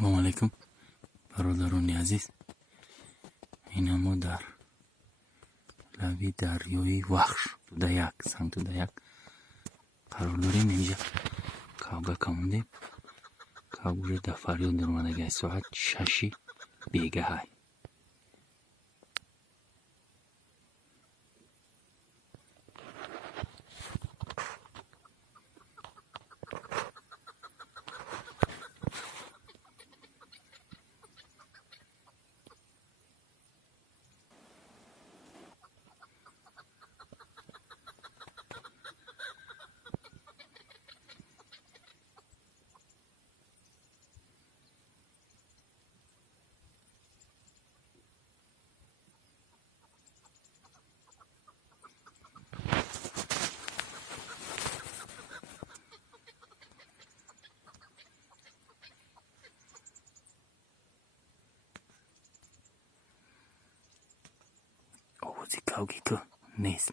سلام علیکم برادران عزیز. این ما در لبی دریای وخش یک سمت یک قرار داریم. اینجا کابه کموندیم. کابه در فریاد در اومدگه ساعت 6 بیگه های. آوازی کاوگی که نیست.